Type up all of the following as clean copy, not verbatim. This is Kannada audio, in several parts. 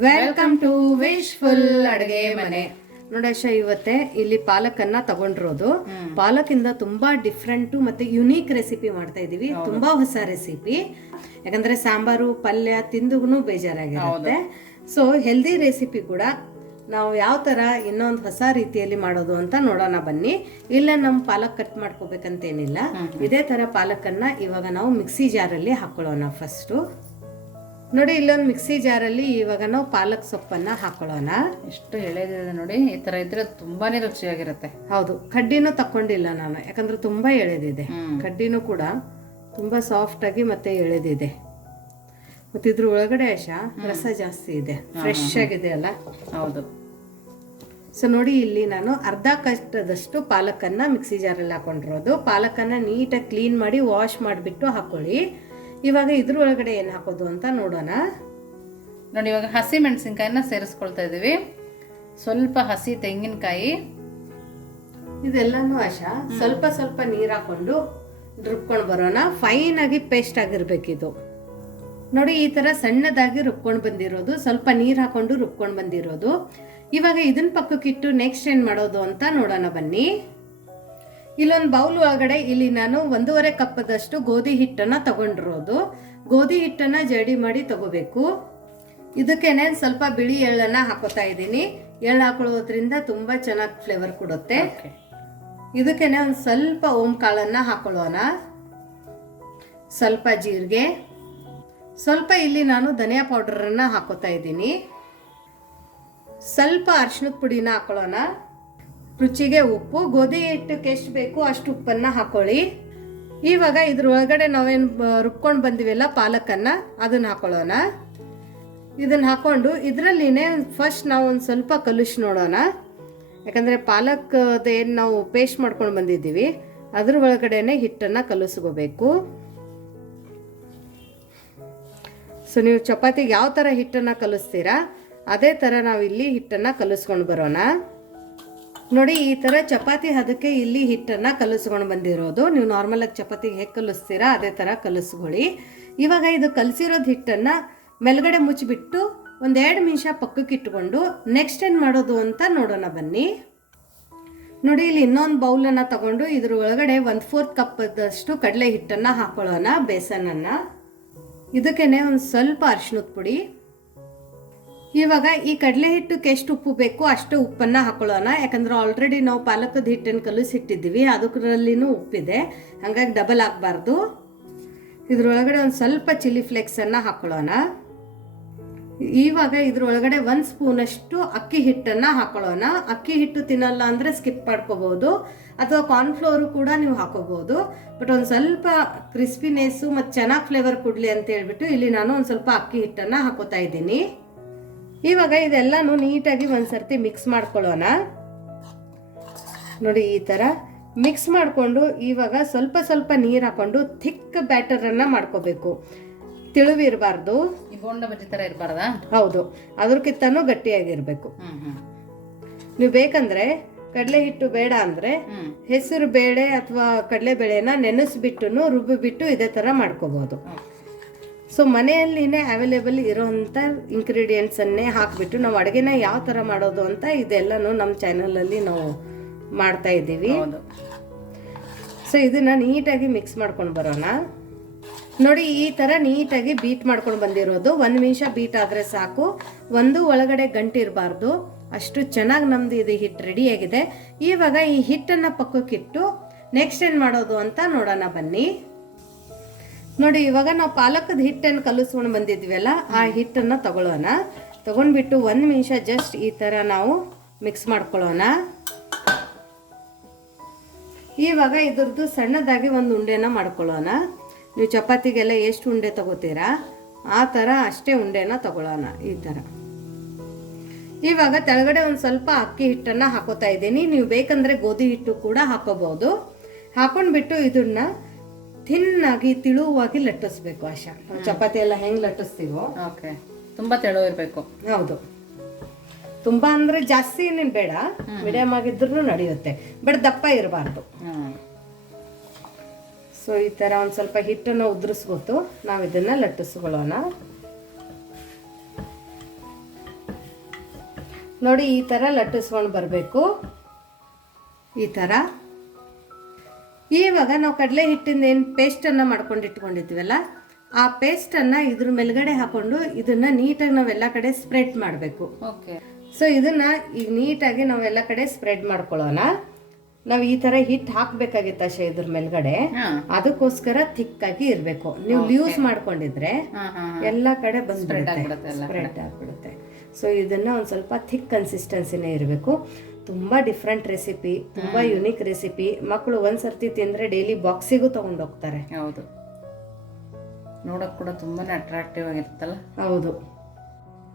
ವೆಲ್ಕಮ್ ಟು ವಿಶ್ಫುಲ್ ಅಡುಗೆ ಮನೆ. ನೋಡಶ, ಇವತ್ತೆ ಇಲ್ಲಿ ಪಾಲಕನ್ನ ತಗೊಂಡಿರೋದು. ಪಾಲಕಿಂದ ತುಂಬಾ ಡಿಫ್ರೆಂಟ್ ಮತ್ತೆ ಯುನೀಕ್ ರೆಸಿಪಿ ಮಾಡ್ತಾ ಇದೀವಿ. ತುಂಬಾ ಹೊಸ ರೆಸಿಪಿ, ಯಾಕಂದ್ರೆ ಸಾಂಬಾರು ಪಲ್ಯ ತಿಂದುಗೂ ಬೇಜಾರಾಗಿರುತ್ತೆ. ಸೊ ಹೆಲ್ದಿ ರೆಸಿಪಿ ಕೂಡ ನಾವು ಯಾವ ತರ ಇನ್ನೊಂದು ಹೊಸ ರೀತಿಯಲ್ಲಿ ಮಾಡೋದು ಅಂತ ನೋಡೋಣ ಬನ್ನಿ. ಇಲ್ಲ ನಮ್ಮ ಪಾಲಕ್ ಕಟ್ ಮಾಡ್ಕೋಬೇಕಂತೇನಿಲ್ಲ, ಇದೇ ತರ ಪಾಲಕನ್ನ ಇವಾಗ ನಾವು ಮಿಕ್ಸಿ ಜಾರಲ್ಲಿ ಹಾಕೊಳ್ಳೋಣ. ಫಸ್ಟು ನೋಡಿ, ಇಲ್ಲೊಂದು ಮಿಕ್ಸಿ ಜಾರಲ್ಲಿ ಇವಾಗ ನಾವು ಪಾಲಕ್ ಸೊಪ್ಪನ್ನ ಹಾಕೊಳ್ಳೋಣ. ಎಷ್ಟು ಎಳೆದಿದೆ ನೋಡಿ, ಈ ತರ ಇದ್ರೆ ತುಂಬಾನೇ ರುಚಿಯಾಗಿರುತ್ತೆ. ಹೌದು, ಕಡ್ಡಿನೂ ತಕೊಂಡಿಲ್ಲ ನಾನು, ಯಾಕಂದ್ರೆ ತುಂಬಾ ಎಳೆದಿದೆ. ಕಡ್ಡಿನೂ ಕೂಡ ತುಂಬಾ ಸಾಫ್ಟ್ ಆಗಿ ಮತ್ತೆ ಎಳೆದಿದೆ. ಮತ್ತೆ ಇದ್ರ ಒಳಗಡೆ ರಸ ಜಾಸ್ತಿ ಇದೆ, ಫ್ರೆಶ್ ಆಗಿದೆ ಅಲ್ಲ. ಹೌದು. ಸೊ ನೋಡಿ, ಇಲ್ಲಿ ನಾನು ಅರ್ಧ ಕಷ್ಟದಷ್ಟು ಪಾಲಕನ್ನ ಮಿಕ್ಸಿ ಜಾರಲ್ಲಿ ಹಾಕೊಂಡಿರೋದು. ಪಾಲಕನ್ನ ನೀಟಾಗಿ ಕ್ಲೀನ್ ಮಾಡಿ ವಾಶ್ ಮಾಡಿಬಿಟ್ಟು ಹಾಕೊಳ್ಳಿ. ಇವಾಗ ಇದ್ರ ಒಳಗಡೆ ಏನು ಹಾಕೋದು ಅಂತ ನೋಡೋಣ. ನೋಡಿ, ಇವಾಗ ಹಸಿ ಮೆಣಸಿನ್ಕಾಯಿನ ಸೇರಿಸ್ಕೊಳ್ತಾ ಇದೀವಿ. ಸ್ವಲ್ಪ ಹಸಿ ತೆಂಗಿನಕಾಯಿ, ಇದೆಲ್ಲಾನು ಸ್ವಲ್ಪ ಸ್ವಲ್ಪ ನೀರು ಹಾಕೊಂಡು ರುಬ್ಕೊಂಡು ಬರೋಣ. ಫೈನ್ ಆಗಿ ಪೇಸ್ಟ್ ಆಗಿರ್ಬೇಕಿದು. ನೋಡಿ, ಈ ತರ ಸಣ್ಣದಾಗಿ ರುಬ್ಕೊಂಡು ಬಂದಿರೋದು, ಸ್ವಲ್ಪ ನೀರು ಹಾಕೊಂಡು ರುಬ್ಕೊಂಡು ಬಂದಿರೋದು. ಇವಾಗ ಇದನ್ನ ಪಕ್ಕಕ್ಕಿಟ್ಟು ನೆಕ್ಸ್ಟ್ ಏನ್ ಮಾಡೋದು ಅಂತ ನೋಡೋಣ ಬನ್ನಿ. ಇಲ್ಲೊಂದು ಬೌಲ್ ಒಳಗಡೆ ಇಲ್ಲಿ ನಾನು 1.5 ಕಪ್ಪದಷ್ಟು ಗೋಧಿ ಹಿಟ್ಟನ್ನ ತಗೊಂಡಿರೋದು. ಗೋಧಿ ಹಿಟ್ಟನ್ನ ಜಡಿ ಮಾಡಿ ತಗೋಬೇಕು. ಇದಕ್ಕೇನೆ ಸ್ವಲ್ಪ ಬಿಳಿ ಎಳ್ಳನ್ನ ಹಾಕೋತಾ ಇದ್ದೀನಿ. ಎಳ್ಳು ಹಾಕೊಳ್ಳೋದ್ರಿಂದ ತುಂಬಾ ಚೆನ್ನಾಗಿ ಫ್ಲೇವರ್ ಕೊಡುತ್ತೆ. ಇದಕ್ಕೇನೆ ಒಂದು ಸ್ವಲ್ಪ ಓಂ ಕಾಳನ್ನ ಹಾಕೊಳ್ಳೋಣ, ಸ್ವಲ್ಪ ಜೀರಿಗೆ, ಸ್ವಲ್ಪ ಇಲ್ಲಿ ನಾನು ಧನಿಯಾ ಪೌಡರನ್ನ ಹಾಕೋತಾ ಇದ್ದೀನಿ. ಸ್ವಲ್ಪ ಅರಿಶಿಣದ ಪುಡಿನ ಹಾಕೊಳ್ಳೋಣ, ರುಚಿಗೆ ಉಪ್ಪು. ಗೋಧಿ ಹಿಟ್ಟಕ್ಕೆ ಎಷ್ಟು ಬೇಕು ಅಷ್ಟು ಉಪ್ಪನ್ನ ಹಾಕೊಳ್ಳಿ. ಇವಾಗ ಇದ್ರ ಒಳಗಡೆ ನಾವೇನು ರುಬ್ಕೊಂಡು ಬಂದಿವಲ್ಲ ಪಾಲಕನ್ನ, ಅದನ್ನ ಹಾಕೊಳ್ಳೋಣ. ಇದನ್ನ ಹಾಕೊಂಡು ಇದರಲ್ಲಿನೇ ಫಸ್ಟ್ ನಾವು ಒಂದು ಸ್ವಲ್ಪ ಕಲುಷ್ ನೋಡೋಣ, ಯಾಕಂದ್ರೆ ಪಾಲಕ್ದೇನು ನಾವು ಪೇಸ್ಟ್ ಮಾಡ್ಕೊಂಡು ಬಂದಿದ್ದೀವಿ ಅದ್ರ ಒಳಗಡೆನೆ ಹಿಟ್ಟನ್ನ ಕಲಸ್ಕೋಬೇಕು. ಸೊ ನೀವು ಚಪಾತಿಗೆ ಯಾವ ಥರ ಹಿಟ್ಟನ್ನ ಕಲಿಸ್ತೀರಾ ಅದೇ ಥರ ನಾವು ಇಲ್ಲಿ ಹಿಟ್ಟನ್ನ ಕಲಿಸ್ಕೊಂಡು ಬರೋಣ. ನೋಡಿ, ಈ ಥರ ಚಪಾತಿ ಹದಕ್ಕೆ ಇಲ್ಲಿ ಹಿಟ್ಟನ್ನು ಕಲಿಸ್ಕೊಂಡು ಬಂದಿರೋದು. ನೀವು ನಾರ್ಮಲಾಗಿ ಚಪಾತಿಗೆ ಹೇಗೆ ಕಲಿಸ್ತೀರಾ ಅದೇ ಥರ ಕಲಿಸ್ಕೊಳ್ಳಿ. ಇವಾಗ ಇದು ಕಲಸಿರೋದು ಹಿಟ್ಟನ್ನು ಮೇಲ್ಗಡೆ ಮುಚ್ಚಿಬಿಟ್ಟು 1-2 ನಿಮಿಷ ಪಕ್ಕಕ್ಕೆ ಇಟ್ಕೊಂಡು ನೆಕ್ಸ್ಟ್ ಏನು ಮಾಡೋದು ಅಂತ ನೋಡೋಣ ಬನ್ನಿ. ನೋಡಿ, ಇಲ್ಲಿ ಇನ್ನೊಂದು ಬೌಲನ್ನು ತಗೊಂಡು ಇದ್ರ ಒಳಗಡೆ 1/4 ಕಪ್ಪದಷ್ಟು ಕಡಲೆ ಹಿಟ್ಟನ್ನು ಹಾಕೊಳ್ಳೋಣ, ಬೇಸನನ್ನು. ಇದಕ್ಕೇನೆ ಒಂದು ಸ್ವಲ್ಪ ಅರಿಶಿಣದ ಪುಡಿ. ಇವಾಗ ಈ ಕಡಲೆ ಹಿಟ್ಟಕ್ಕೆ ಎಷ್ಟು ಉಪ್ಪು ಬೇಕು ಅಷ್ಟು ಉಪ್ಪನ್ನು ಹಾಕೊಳ್ಳೋಣ, ಯಾಕಂದ್ರೆ ಆಲ್ರೆಡಿ ನಾವು ಪಾಲಕದ ಹಿಟ್ಟನ್ನು ಕಲಸಿಟ್ಟಿದ್ದೀವಿ, ಅದರಲ್ಲಿನೂ ಉಪ್ಪಿದೆ, ಹಾಗಾಗಿ ಡಬಲ್ ಆಗಬಾರ್ದು. ಇದ್ರೊಳಗಡೆ ಒಂದು ಸ್ವಲ್ಪ ಚಿಲ್ಲಿ ಫ್ಲೇಕ್ಸನ್ನು ಹಾಕೊಳ್ಳೋಣ. ಇವಾಗ ಇದ್ರೊಳಗಡೆ 1 ಸ್ಪೂನಷ್ಟು ಅಕ್ಕಿ ಹಿಟ್ಟನ್ನು ಹಾಕೊಳ್ಳೋಣ. ಅಕ್ಕಿ ಹಿಟ್ಟು ತಿನ್ನಲ್ಲ ಅಂದರೆ ಸ್ಕಿಪ್ ಮಾಡ್ಕೋಬಹುದು, ಅಥವಾ ಕಾರ್ನ್ಫ್ಲೋರು ಕೂಡ ನೀವು ಹಾಕೋಬಹುದು. ಬಟ್ ಒಂದು ಸ್ವಲ್ಪ ಕ್ರಿಸ್ಪಿನೆಸ್ಸು ಮತ್ತು ಚೆನ್ನಾಗಿ ಫ್ಲೇವರ್ ಕೊಡಲಿ ಅಂತ ಹೇಳ್ಬಿಟ್ಟು ಇಲ್ಲಿ ನಾನು ಒಂದು ಸ್ವಲ್ಪ ಅಕ್ಕಿ ಹಿಟ್ಟನ್ನು ಹಾಕೋತಾ ಇದ್ದೀನಿ. ಇವಾಗ ಇದೆಲ್ಲಾನು ನೀಟಾಗಿ ಒಂದ್ಸರ್ತಿ ಮಿಕ್ಸ್ ಮಾಡ್ಕೊಳ್ಳೋಣ. ನೋಡಿ, ಈ ಥರ ಮಿಕ್ಸ್ ಮಾಡಿಕೊಂಡು ಇವಾಗ ಸ್ವಲ್ಪ ಸ್ವಲ್ಪ ನೀರು ಹಾಕೊಂಡು ಥಿಕ್ ಬ್ಯಾಟರನ್ನು ಮಾಡ್ಕೋಬೇಕು. ತಿಳುವಿರಬಾರ್ದು, ಬೋಂಡ ಬಜ್ಜಿ ಥರ ಇರಬಾರ್ದಾ? ಹೌದು, ಅದ್ರಕ್ಕಿಂತನೂ ಗಟ್ಟಿಯಾಗಿರ್ಬೇಕು. ನೀವು ಬೇಕಂದ್ರೆ ಕಡಲೆ ಹಿಟ್ಟು ಬೇಡ ಅಂದರೆ ಹೆಸರು ಬೇಳೆ ಅಥವಾ ಕಡಲೆ ಬೇಳೆನ ನೆನೆಸ್ಬಿಟ್ಟು ರುಬ್ಬಿಬಿಟ್ಟು ಇದೇ ಥರ ಮಾಡ್ಕೋಬೋದು. ಸೊ ಮನೆಯಲ್ಲಿನೇ ಅವೈಲೇಬಲ್ ಇರೋವಂಥ ಇಂಗ್ರೀಡಿಯೆಂಟ್ಸನ್ನೇ ಹಾಕಿಬಿಟ್ಟು ನಾವು ಅಡುಗೆನ ಯಾವ ಥರ ಮಾಡೋದು ಅಂತ ಇದೆಲ್ಲನೂ ನಮ್ಮ ಚಾನಲಲ್ಲಿ ನಾವು ಮಾಡ್ತಾ ಇದ್ದೀವಿ. ಸೊ ಇದನ್ನು ನೀಟಾಗಿ ಮಿಕ್ಸ್ ಮಾಡ್ಕೊಂಡು ಬರೋಣ. ನೋಡಿ, ಈ ಥರ ನೀಟಾಗಿ ಬೀಟ್ ಮಾಡ್ಕೊಂಡು ಬಂದಿರೋದು. 1 ನಿಮಿಷ ಬೀಟ್ ಆದರೆ ಸಾಕು, ಒಂದು ಒಳಗಡೆ ಗಂಟಿರಬಾರ್ದು, ಅಷ್ಟು ಚೆನ್ನಾಗಿ ನಮ್ದು ಇದು ಹಿಟ್ಟು ರೆಡಿಯಾಗಿದೆ. ಇವಾಗ ಈ ಹಿಟ್ಟನ್ನು ಪಕ್ಕಕ್ಕಿಟ್ಟು ನೆಕ್ಸ್ಟ್ ಏನು ಮಾಡೋದು ಅಂತ ನೋಡೋಣ ಬನ್ನಿ. ನೋಡಿ, ಇವಾಗ ನಾವು ಪಾಲಕದ ಹಿಟ್ಟನ್ನು ಕಲಿಸ್ಕೊಂಡು ಬಂದಿದ್ವಲ್ಲ, ಆ ಹಿಟ್ಟನ್ನು ತಗೊಳ್ಳೋಣ. ತಗೊಂಡ್ಬಿಟ್ಟು 1 ನಿಮಿಷ ಜಸ್ಟ್ ಈ ಥರ ನಾವು ಮಿಕ್ಸ್ ಮಾಡ್ಕೊಳ್ಳೋಣ. ಇವಾಗ ಇದ್ರದ್ದು ಸಣ್ಣದಾಗಿ ಒಂದು ಉಂಡೆನ ಮಾಡ್ಕೊಳ್ಳೋಣ. ನೀವು ಚಪಾತಿಗೆಲ್ಲ ಎಷ್ಟು ಉಂಡೆ ತಗೋತೀರಾ ಆ ಥರ ಅಷ್ಟೇ ಉಂಡೆನ ತಗೊಳ್ಳೋಣ, ಈ ಥರ. ಇವಾಗ ತೆಳಗಡೆ ಒಂದು ಸ್ವಲ್ಪ ಅಕ್ಕಿ ಹಿಟ್ಟನ್ನು ಹಾಕೋತಾ ಇದ್ದೀನಿ. ನೀವು ಬೇಕಂದರೆ ಗೋಧಿ ಹಿಟ್ಟು ಕೂಡ ಹಾಕೋಬಹುದು. ಹಾಕೊಂಡ್ಬಿಟ್ಟು ಇದನ್ನ ಥಿನ್ನಾಗಿ ತಿಳುವಾಗಿ ಲಟ್ಟಿಸ್ಬೇಕು. ಚಪಾತಿ ಎಲ್ಲ ಹೆಂಗ್ ಲಟ್ಟಿಸ್ತೀವೋ ತುಂಬಾ ತೆಳು ಇರಬೇಕು. ಹೌದು, ತುಂಬಾ ಅಂದ್ರೆ ಜಾಸ್ತಿ ಏನೇನು ಬೇಡ, ಮೀಡಿಯಮ್ ಆಗಿದ್ರು ನಡೆಯುತ್ತೆ, ಬಟ್ ದಪ್ಪ ಇರಬಾರ್ದು. ಸೊ ಈ ಥರ ಒಂದು ಸ್ವಲ್ಪ ಹಿಟ್ಟನ್ನು ಉದುರಿಸ್ಬಿಟ್ಟು ನಾವು ಇದನ್ನು ಲಟ್ಟಿಸ್ಕೊಳ್ಳೋಣ. ನೋಡಿ ಈ ಥರ ಲಟ್ಟಿಸ್ಕೊಂಡು ಬರಬೇಕು. ಈ ಥರ. ಇವಾಗ ನಾವು ಕಡಲೆ ಹಿಟ್ಟಿಂದ ಏನು ಪೇಸ್ಟನ್ನು ಮಾಡ್ಕೊಂಡು ಇಟ್ಕೊಂಡಿದ್ವಲ್ಲ, ಆ ಪೇಸ್ಟನ್ನು ಇದ್ರ ಮೇಲ್ಗಡೆ ಹಾಕೊಂಡು ಇದನ್ನು ನೀಟಾಗಿ ನಾವೆಲ್ಲ ಕಡೆ ಸ್ಪ್ರೆಡ್ ಮಾಡಬೇಕು. ಓಕೆ. ಸೊ ಇದನ್ನು ಈಗ ನೀಟಾಗಿ ನಾವೆಲ್ಲ ಕಡೆ ಸ್ಪ್ರೆಡ್ ಮಾಡ್ಕೊಳ್ಳೋಣ. ನಾವು ಈ ಥರ ಹಿಟ್ಟು ಹಾಕಬೇಕಾಗಿತ್ತು ಅಷ್ಟೇ ಇದ್ರ ಮೇಲ್ಗಡೆ, ಅದಕ್ಕೋಸ್ಕರ ಥಿಕ್ಕಾಗಿ ಇರಬೇಕು. ನೀವು ಲೂಸ್ ಮಾಡ್ಕೊಂಡಿದ್ರೆ ಎಲ್ಲ ಕಡೆ ಸ್ಪ್ರೆಡ್ ಆಗ್ಬಿಡುತ್ತೆ. ಸೊ ಇದನ್ನ ಒಂದು ಸ್ವಲ್ಪ ಥಿಕ್ ಕನ್ಸಿಸ್ಟೆನ್ಸಿನೇ ಇರಬೇಕು. ತುಂಬ ಡಿಫ್ರೆಂಟ್ ರೆಸಿಪಿ, ತುಂಬ ಯುನೀಕ್ ರೆಸಿಪಿ. ಮಕ್ಕಳು ಒಂದ್ಸರ್ತಿ ತಿಂದರೆ ಡೈಲಿ ಬಾಕ್ಸಿಗೂ ತೊಗೊಂಡೋಗ್ತಾರೆ. ಹೌದು, ನೋಡೋಕೆ ಕೂಡ ತುಂಬಾ ಅಟ್ರಾಕ್ಟಿವ್ ಆಗಿರುತ್ತಲ್ಲ. ಹೌದು,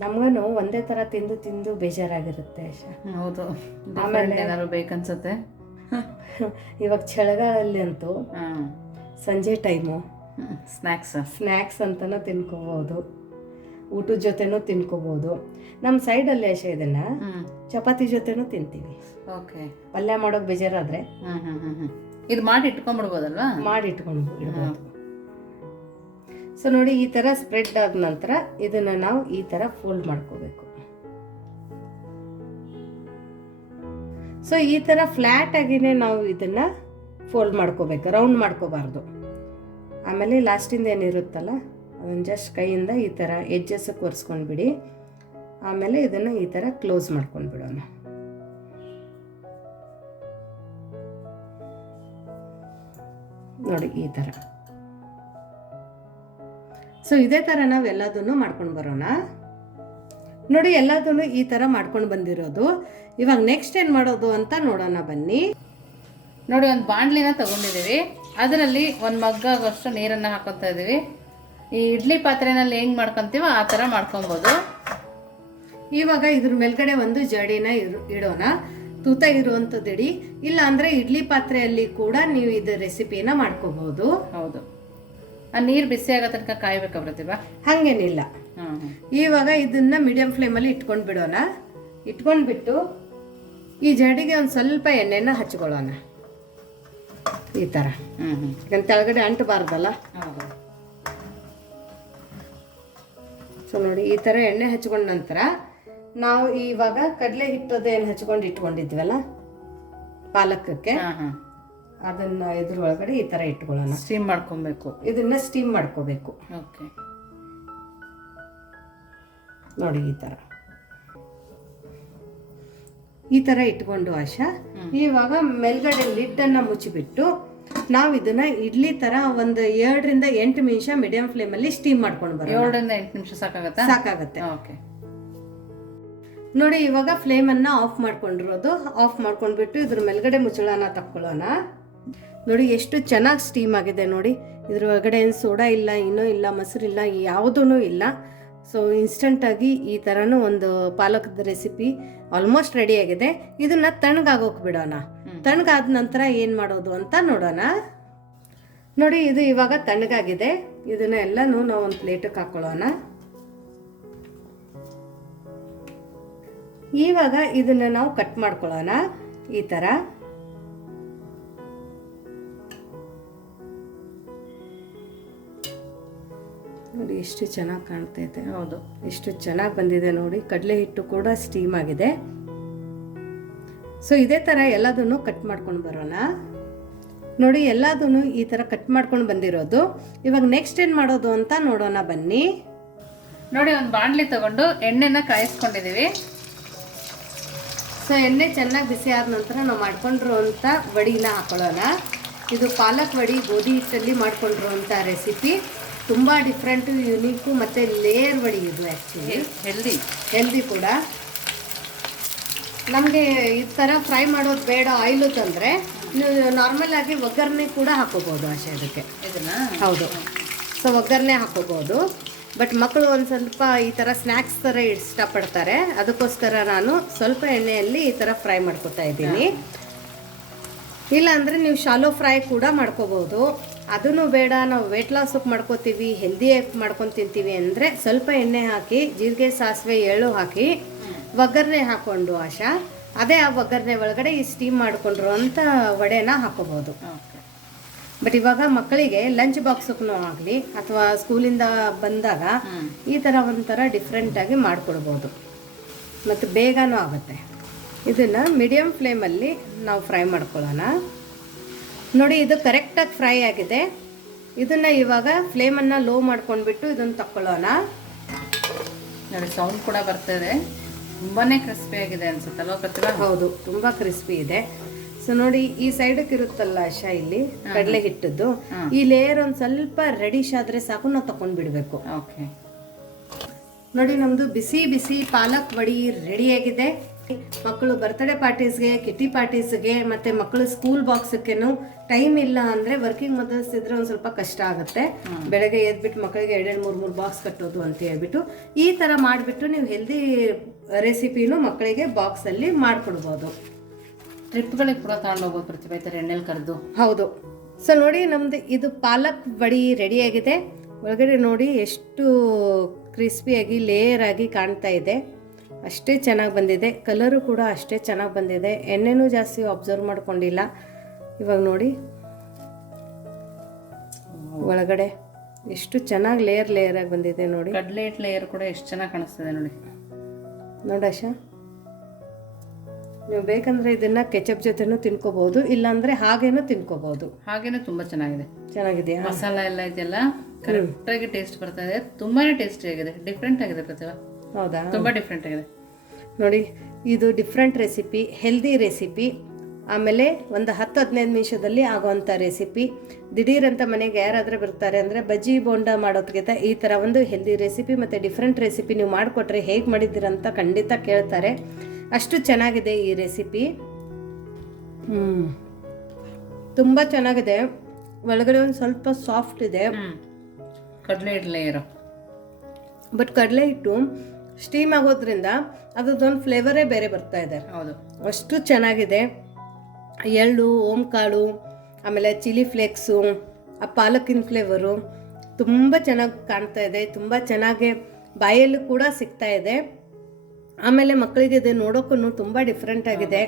ನಮ್ಗೂ ಒಂದೇ ಥರ ತಿಂದು ತಿಂದು ಬೇಜಾರಾಗಿರುತ್ತೆ. ಹೌದು, ಆಮೇಲೆ ಏನಾದ್ರು ಬೇಕನ್ಸುತ್ತೆ. ಇವಾಗ ಚಳಿಗಾಲದಲ್ಲಿ ಅಂತೂ ಸಂಜೆ ಟೈಮು ಸ್ನ್ಯಾಕ್ಸ್ ಅಂತಲೂ ತಿನ್ಕೋಬೋದು, ಊಟದ ಜೊತೆನೂ ತಿನ್ಕೋಬೋದು. ನಮ್ಮ ಸೈಡಲ್ಲಿ ಅಷ್ಟೇ ಇದನ್ನು ಚಪಾತಿ ಜೊತೆನೂ ತಿಂತೀವಿ. ಓಕೆ. ಪಲ್ಯ ಮಾಡೋಕೆ ಬೇಜಾರಾದರೆ ಇದು ಮಾಡಿ ಇಟ್ಕೊಂಡ್ಬಿಡ್ಬೋದಲ್ವಾ? ಮಾಡಿ ಇಟ್ಕೊಂಡು. ಸೊ ನೋಡಿ, ಈ ಥರ ಸ್ಪ್ರೆಡ್ ಆದ ನಂತರ ಇದನ್ನು ನಾವು ಈ ಥರ ಫೋಲ್ಡ್ ಮಾಡ್ಕೋಬೇಕು. ಸೊ ಈ ಥರ ಫ್ಲ್ಯಾಟ್ ಆಗಿನೇ ನಾವು ಇದನ್ನು ಫೋಲ್ಡ್ ಮಾಡ್ಕೋಬೇಕು, ರೌಂಡ್ ಮಾಡ್ಕೋಬಾರ್ದು. ಆಮೇಲೆ ಲಾಸ್ಟಿಂದ ಏನಿರುತ್ತಲ್ಲ ಅದನ್ನು ಜಸ್ಟ್ ಕೈಯಿಂದ ಈ ಥರ ಎಡ್ಜಸ್ಸಕ್ಕೆ ಒರೆಸ್ಕೊಂಡ್ಬಿಡಿ. ಆಮೇಲೆ ಇದನ್ನು ಈ ಥರ ಕ್ಲೋಸ್ ಮಾಡ್ಕೊಂಡು ಬಿಡೋಣ. ನೋಡಿ ಈ ಥರ. ಸೊ ಇದೇ ಥರ ನಾವು ಎಲ್ಲದನ್ನು ಮಾಡ್ಕೊಂಡು ಬರೋಣ. ನೋಡಿ, ಎಲ್ಲದನ್ನು ಈ ಥರ ಮಾಡ್ಕೊಂಡು ಬಂದಿರೋದು. ಇವಾಗ ನೆಕ್ಸ್ಟ್ ಏನು ಮಾಡೋದು ಅಂತ ನೋಡೋಣ ಬನ್ನಿ. ನೋಡಿ, ಒಂದು ಬಾಣಲಿನ ತಗೊಂಡಿದ್ದೀವಿ. ಅದರಲ್ಲಿ ಒಂದು ಮಗ್ಗಾಗೋಷ್ಟು ನೀರನ್ನು ಹಾಕೊತಾ ಇದ್ದೀವಿ. ಈ ಇಡ್ಲಿ ಪಾತ್ರೆನಲ್ಲಿ ಹೆಂಗೆ ಮಾಡ್ಕೊತೀವೋ ಆ ಥರ ಮಾಡ್ಕೊಬೋದು. ಇವಾಗ ಇದ್ರ ಮೇಲ್ಗಡೆ ಒಂದು ಜಡಿನ ಇಡೋಣ. ತೂತ ಇರುವಂಥದ್ದು ಇಡಿ, ಇಲ್ಲ ಅಂದರೆ ಇಡ್ಲಿ ಪಾತ್ರೆಯಲ್ಲಿ ಕೂಡ ನೀವು ಇದು ರೆಸಿಪಿನ ಮಾಡ್ಕೋಬಹುದು. ಹೌದು, ಆ ನೀರು ಬಿಸಿ ಆಗೋ ತನಕ ಕಾಯ್ಬೇಕಾ ಪ್ರತಿಭಾ? ಹಾಗೇನಿಲ್ಲ. ಇವಾಗ ಇದನ್ನ ಮೀಡಿಯಂ ಫ್ಲೇಮಲ್ಲಿ ಇಟ್ಕೊಂಡು ಬಿಡೋಣ. ಇಟ್ಕೊಂಡ್ಬಿಟ್ಟು ಈ ಜಡಿಗೆ ಒಂದು ಸ್ವಲ್ಪ ಎಣ್ಣೆನ ಹಚ್ಕೊಳ್ಳೋಣ ಈ ಥರ. ಕೆಳಗಡೆ ಅಂಟಬಾರ್ದಲ್ಲ. ಸೊ ನೋಡಿ, ಈ ಥರ ಎಣ್ಣೆ ಹಚ್ಕೊಂಡ ನಂತರ ನಾವು ಇವಾಗ ಕಡಲೆ ಹಿಟ್ಟದ ಏನು ಹಚ್ಕೊಂಡು ಇಟ್ಕೊಂಡಿದ್ವಲ್ಲ ಪಾಲಕಕ್ಕೆ, ಅದನ್ನ ಇದ್ರ ಒಳಗಡೆ ಈ ಥರ ಇಟ್ಕೊಳ್ಳೋಣ. ಸ್ಟೀಮ್ ಮಾಡ್ಕೊಬೇಕು. ಇದನ್ನ ಸ್ಟೀಮ್ ಮಾಡ್ಕೋಬೇಕು. ಓಕೆ. ನೋಡಿ ಈ ಥರ ಇಟ್ಕೊಂಡು ಆಶಾ, ಇವಾಗ ಮೇಲ್ಗಡೆ ಲಿಡ್ಡನ್ನು ಮುಚ್ಚಿಬಿಟ್ಟು ನಾವು ಇದನ್ನ ಇಡ್ಲಿ ತರ ಒಂದು 7 ರಿಂದ 8 ನಿಮಿಷ ಮೀಡಿಯಂ ಫ್ಲೇಮಲ್ಲಿ ಸ್ಟೀಮ್ ಮಾಡ್ಕೊಂಡು ಬರೋಣ. 7 ರಿಂದ 8 ನಿಮಿಷ ಸಾಕಾಗತ್ತೆ. ಓಕೆ. ನೋಡಿ, ಇವಾಗ ಫ್ಲೇಮನ್ನು ಆಫ್ ಮಾಡ್ಕೊಂಡಿರೋದು. ಆಫ್ ಮಾಡ್ಕೊಂಡ್ಬಿಟ್ಟು ಇದ್ರ ಮೇಲ್ಗಡೆ ಮುಚ್ಚಳನ ತಕ್ಕೊಳ್ಳೋಣ. ನೋಡಿ ಎಷ್ಟು ಚೆನ್ನಾಗಿ ಸ್ಟೀಮ್ ಆಗಿದೆ. ನೋಡಿ, ಇದ್ರ ಒಳಗಡೆ ಏನು ಸೋಡಾ ಇಲ್ಲ, ಇನ್ನೂ ಇಲ್ಲ, ಮೊಸರಿಲ್ಲ, ಯಾವುದೂ ಇಲ್ಲ. ಸೊ ಇನ್ಸ್ಟಂಟಾಗಿ ಈ ಥರನೂ ಒಂದು ಪಾಲಕದ ರೆಸಿಪಿ ಆಲ್ಮೋಸ್ಟ್ ರೆಡಿ ಆಗಿದೆ. ಇದನ್ನು ತಣ್ಣಗಾಗೋಕೆ ಬಿಡೋಣ. ತಣ್ಣಗಾದ ನಂತರ ಏನು ಮಾಡೋದು ಅಂತ ನೋಡೋಣ. ನೋಡಿ, ಇದು ಇವಾಗ ತಣ್ಣಗಾಗಿದೆ. ಇದನ್ನ ಎಲ್ಲನೂ ನಾವು ಒಂದು ಪ್ಲೇಟಿಗೆ ಹಾಕೊಳ್ಳೋಣ. ಇವಾಗ ಇದನ್ನು ನಾವು ಕಟ್ ಮಾಡ್ಕೊಳ್ಳೋಣ ಈ ಥರ. ನೋಡಿ ಎಷ್ಟು ಚೆನ್ನಾಗಿ ಕಾಣ್ತೈತೆ. ಹೌದು, ಎಷ್ಟು ಚೆನ್ನಾಗಿ ಬಂದಿದೆ ನೋಡಿ. ಕಡಲೆ ಹಿಟ್ಟು ಕೂಡ ಸ್ಟೀಮ್ ಆಗಿದೆ. ಸೊ ಇದೇ ಥರ ಎಲ್ಲದನ್ನು ಕಟ್ ಮಾಡ್ಕೊಂಡು ಬರೋಣ. ನೋಡಿ, ಎಲ್ಲದನ್ನು ಈ ಥರ ಕಟ್ ಮಾಡ್ಕೊಂಡು ಬಂದಿರೋದು. ಇವಾಗ ನೆಕ್ಸ್ಟ್ ಏನು ಮಾಡೋದು ಅಂತ ನೋಡೋಣ ಬನ್ನಿ. ನೋಡಿ, ಒಂದು ಬಾಣಲಿ ತಗೊಂಡು ಎಣ್ಣೆನ ಕಾಯಿಸ್ಕೊಂಡಿದ್ದೀವಿ. ಸೊ ಎಣ್ಣೆ ಚೆನ್ನಾಗಿ ಬಿಸಿ ಆದ ನಂತರ ನಾವು ಮಾಡ್ಕೊಂಡಿರುವಂಥ ವಡಿನ ಹಾಕೊಳ್ಳೋಣ. ಇದು ಪಾಲಕ್ ವಡಿ, ಗೋಧಿ ಹಿಟ್ಟಲ್ಲಿ ಮಾಡ್ಕೊಂಡಿರುವಂಥ ರೆಸಿಪಿ. ತುಂಬ ಡಿಫ್ರೆಂಟು, ಯುನೀಕು ಮತ್ತು ಲೇಯರ್ ವಡಿ ಇದು. ಆ್ಯಕ್ಚುಲಿ ಹೆಲ್ದಿ ಕೂಡ. ನಮಗೆ ಈ ಥರ ಫ್ರೈ ಮಾಡೋದು ಬೇಡ ಆಯಿಲು ತಂದರೆ ನೀವು ನಾರ್ಮಲ್ ಆಗಿ ಒಗ್ಗರಣೆ ಕೂಡ ಹಾಕೋಬೋದು ಆಶೆ ಇದಕ್ಕೆ. ಹೌದು, ಸೊ ಒಗ್ಗರಣೆ ಹಾಕೋಬೋದು. ಬಟ್ ಮಕ್ಕಳು ಒಂದು ಸ್ವಲ್ಪ ಈ ಥರ ಸ್ನ್ಯಾಕ್ಸ್ ಥರ ಇಷ್ಟಪಡ್ತಾರೆ. ಅದಕ್ಕೋಸ್ಕರ ನಾನು ಸ್ವಲ್ಪ ಎಣ್ಣೆಯಲ್ಲಿ ಈ ಥರ ಫ್ರೈ ಮಾಡ್ಕೊತಾ ಇದ್ದೀನಿ. ಇಲ್ಲಾಂದರೆ ನೀವು ಶಾಲೋ ಫ್ರೈ ಕೂಡ ಮಾಡ್ಕೋಬೋದು. ಅದೂ ಬೇಡ, ನಾವು ವೆಯ್ಟ್ ಲಾಸಕ್ಕೆ ಮಾಡ್ಕೋತೀವಿ, ಹೆಲ್ದಿಯಾಗಿ ಮಾಡ್ಕೊಂಡು ತಿಂತೀವಿ ಅಂದರೆ ಸ್ವಲ್ಪ ಎಣ್ಣೆ ಹಾಕಿ, ಜೀರಿಗೆ, ಸಾಸಿವೆ, ಎಳ್ಳು ಹಾಕಿ ಒಗ್ಗರಣೆ ಹಾಕ್ಕೊಂಡು ಆಶಾ, ಅದೇ ಆ ಒಗ್ಗರಣೆ ಒಳಗಡೆ ಈ ಸ್ಟೀಮ್ ಮಾಡಿಕೊಂಡಿರುವಂಥ ವಡೆನ ಹಾಕೋಬೋದು. ಬಟ್ ಇವಾಗ ಮಕ್ಕಳಿಗೆ ಲಂಚ್ ಬಾಕ್ಸಕ್ಕೂ ಆಗಲಿ ಅಥವಾ ಸ್ಕೂಲಿಂದ ಬಂದಾಗ ಈ ಥರ ಒಂಥರ ಡಿಫ್ರೆಂಟಾಗಿ ಮಾಡಿಕೊಡ್ಬೋದು. ಮತ್ತು ಬೇಗನೂ ಆಗುತ್ತೆ. ಇದನ್ನು ಮೀಡಿಯಮ್ ಫ್ಲೇಮಲ್ಲಿ ನಾವು ಫ್ರೈ ಮಾಡ್ಕೊಳ್ಳೋಣ. ನೋಡಿ ಇದು ಕರೆಕ್ಟಾಗಿ ಫ್ರೈ ಆಗಿದೆ. ಇದನ್ನು ಇವಾಗ ಫ್ಲೇಮನ್ನು ಲೋ ಮಾಡ್ಕೊಂಡ್ಬಿಟ್ಟು ಇದನ್ನು ತಗೊಳ್ಳೋಣ. ನೋಡಿ ಸೌಂಡ್ ಕೂಡ ಬರ್ತಾಯಿದೆ. ತುಂಬಾ ಕ್ರಿಸ್ಪಿಯಾಗಿದೆ ಅನ್ಸುತ್ತಲ್ವ ಪ್ರತಿಭಾ? ಹೌದು, ತುಂಬ ಕ್ರಿಸ್ಪಿ ಇದೆ. ಸೊ ನೋಡಿ ಈ ಸೈಡಕ್ಕೆ ಇರುತ್ತಲ್ಲ ಆಶಾ, ಇಲ್ಲಿ ಕಡಲೆ ಹಿಟ್ಟದ್ದು ಈ ಲೇಯರ್ ಒಂದು ಸ್ವಲ್ಪ ರೆಡಿಶ್ ಆದರೆ ಸಾಕು, ನಾವು ತಗೊಂಡ್ಬಿಡ್ಬೇಕು. ಓಕೆ, ನೋಡಿ ನಮ್ಮದು ಬಿಸಿ ಬಿಸಿ ಪಾಲಕ್ ವಡಿ ರೆಡಿಯಾಗಿದೆ. ಮಕ್ಕಳು ಬರ್ತ್ಡೇ ಪಾರ್ಟೀಸ್ಗೆ, ಕಿಟಿ ಪಾರ್ಟೀಸ್ಗೆ, ಮತ್ತು ಮಕ್ಕಳು ಸ್ಕೂಲ್ ಬಾಕ್ಸಕ್ಕೇನು ಟೈಮ್ ಇಲ್ಲ ಅಂದರೆ ವರ್ಕಿಂಗ್ ಮದರ್ಸ್ ಇದ್ರೆ ಒಂದು ಸ್ವಲ್ಪ ಕಷ್ಟ ಆಗುತ್ತೆ. ಬೆಳಗ್ಗೆ ಎದ್ಬಿಟ್ಟು ಮಕ್ಕಳಿಗೆ 2-3 ಬಾಕ್ಸ್ ಕಟ್ಟೋದು ಅಂತ ಹೇಳ್ಬಿಟ್ಟು ಈ ಥರ ಮಾಡಿಬಿಟ್ಟು ನೀವು ಹೆಲ್ದಿ ರೆಸಿಪಿನೂ ಮಕ್ಕಳಿಗೆ ಬಾಕ್ಸಲ್ಲಿ ಮಾಡಿಕೊಡ್ಬೋದು. ಟ್ರಿಪ್ಗಳಿಗೆ ಕೂಡ ತಗೊಂಡೋಗ್ಬೋದು ಪ್ರತಿಭಾ, ಈ ಥರ ಎಣ್ಣೆಲಿ ಕರೆದು. ಹೌದು. ಸೊ ನೋಡಿ ನಮ್ಮದು ಇದು ಪಾಲಕ್ ವಡಿ ರೆಡಿಯಾಗಿದೆ. ಒಳಗಡೆ ನೋಡಿ ಎಷ್ಟು ಕ್ರಿಸ್ಪಿಯಾಗಿ ಲೇಯರ್ ಆಗಿ ಕಾಣ್ತಾ ಇದೆ. ಅಷ್ಟೇ ಚೆನ್ನಾಗಿ ಬಂದಿದೆ. ಕಲರು ಕೂಡ ಅಷ್ಟೇ ಚೆನ್ನಾಗಿ ಬಂದಿದೆ. ಎಣ್ಣೆನೂ ಜಾಸ್ತಿ ಅಬ್ಸರ್ವ್ ಮಾಡ್ಕೊಂಡಿಲ್ಲ. ಇವಾಗ ನೋಡಿ ಒಳಗಡೆ ಎಷ್ಟು ಚೆನ್ನಾಗಿ ಲೇಯರ್ ಆಗಿ ಬಂದಿದೆ. ನೋಡಿ ಕಡಲೆ ಹಿಟ್ಟು ಲೇಯರ್ ಕೂಡ ಎಷ್ಟು ಚೆನ್ನಾಗಿ ಕಾಣಿಸ್ತಿದೆ ನೋಡಿ. ನೋಡಾಶ, ನೀವು ಬೇಕಂದ್ರೆ ಇದನ್ನ ಕೆಚಪ್ ಜೊತೆನೂ ತಿನ್ಕೋಬಹುದು, ಇಲ್ಲಾಂದ್ರೆ ಹಾಗೇನೂ ತಿನ್ಕೋಬಹುದು. ಹಾಗೇನೂ ತುಂಬಾ ಚೆನ್ನಾಗಿದೆಯಾ? ಮಸಾಲ ಎಲ್ಲ ಇದೆಯಲ್ಲ ಕರೆಕ್ಟಾಗಿ ಟೇಸ್ಟ್ ಬರ್ತಾ ಇದೆ. ತುಂಬಾನೇ ಟೇಸ್ಟಿ ಆಗಿದೆ, ಡಿಫ್ರೆಂಟ್ ಆಗಿದೆ ಪ್ರತಿಭಾ. ಹೌದಾ? ತುಂಬಾ ಡಿಫ್ರೆಂಟ್ ಆಗಿದೆ ನೋಡಿ. ಇದು ಡಿಫ್ರೆಂಟ್ ರೆಸಿಪಿ, ಹೆಲ್ದಿ ರೆಸಿಪಿ, ಆಮೇಲೆ ಒಂದು 10-15 ನಿಮಿಷದಲ್ಲಿ ಆಗೋವಂಥ ರೆಸಿಪಿ. ದಿಢೀರಂತ ಮನೆಗೆ ಯಾರಾದರೂ ಬರ್ತಾರೆ ಅಂದರೆ ಬಜ್ಜಿ ಬೋಂಡ ಮಾಡೋದ್ಕಿಂತ ಈ ಥರ ಒಂದು ಹೆಲ್ದಿ ರೆಸಿಪಿ ಮತ್ತು ಡಿಫ್ರೆಂಟ್ ರೆಸಿಪಿ ನೀವು ಮಾಡಿಕೊಟ್ರೆ ಹೇಗೆ ಮಾಡಿದ್ದೀರಂತ ಖಂಡಿತ ಕೇಳ್ತಾರೆ. ಅಷ್ಟು ಚೆನ್ನಾಗಿದೆ ಈ ರೆಸಿಪಿ. ತುಂಬ ಚೆನ್ನಾಗಿದೆ. ಒಳಗಡೆ ಒಂದು ಸ್ವಲ್ಪ ಸಾಫ್ಟ್ ಇದೆ ಕಡಲೆ ಹಿಟ್ಟು ಲೇಯರು. ಬಟ್ ಕಡಲೆ ಹಿಟ್ಟು ಸ್ಟೀಮ್ ಆಗೋದ್ರಿಂದ ಅದೊಂದು ಫ್ಲೇವರೇ ಬೇರೆ ಬರ್ತಾ ಇದೆ. ಹೌದು, ಅಷ್ಟು ಚೆನ್ನಾಗಿದೆ. ಎಳ್ಳು, ಓಂಕಾಳು, ಆಮೇಲೆ ಚಿಲ್ಲಿ ಫ್ಲೇಕ್ಸು, ಆ ಪಾಲಕಿನ ಫ್ಲೇವರು ತುಂಬ ಚೆನ್ನಾಗಿ ಕಾಣ್ತಾ ಇದೆ. ತುಂಬ ಚೆನ್ನಾಗಿ ಬಾಯಲ್ಲೂ ಕೂಡ ಸಿಗ್ತಾ ಇದೆ. ಆಮೇಲೆ ಮಕ್ಕಳಿಗೆ ಇದು ನೋಡೋಕ್ಕೂ ತುಂಬ ಡಿಫ್ರೆಂಟ್ ಆಗಿದೆ.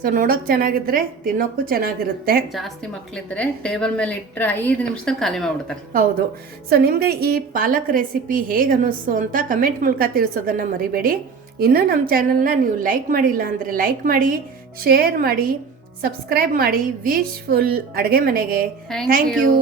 ಸೊ ನೋಡೋಕೆ ಚೆನ್ನಾಗಿದ್ರೆ ತಿನ್ನೋಕ್ಕೂ ಚೆನ್ನಾಗಿರುತ್ತೆ. ಜಾಸ್ತಿ ಮಕ್ಕಳಿದ್ರೆ ಟೇಬಲ್ ಮೇಲೆ ಇಟ್ಟರೆ 5 ನಿಮಿಷದಲ್ಲಿ ಖಾಲಿ ಮಾಡಿಬಿಡ್ತಾರೆ. ಹೌದು. ಸೊ ನಿಮಗೆ ಈ ಪಾಲಕ್ ರೆಸಿಪಿ ಹೇಗೆ ಅನ್ನಿಸ್ತು ಅಂತ ಕಮೆಂಟ್ ಮೂಲಕ ತಿಳಿಸೋದನ್ನು ಮರಿಬೇಡಿ. ಇನ್ನೂ ನಮ್ಮ ಚಾನಲ್ನ ನೀವು ಲೈಕ್ ಮಾಡಿಲ್ಲ ಅಂದರೆ ಲೈಕ್ ಮಾಡಿ, ಶೇರ್ ಮಾಡಿ, ಸಬ್ಸ್ಕ್ರೈಬ್ ಮಾಡಿ. ವಿಶ್ಫುಲ್ ಅಡುಗೆ ಮನೆಗೆ ಥ್ಯಾಂಕ್ ಯು.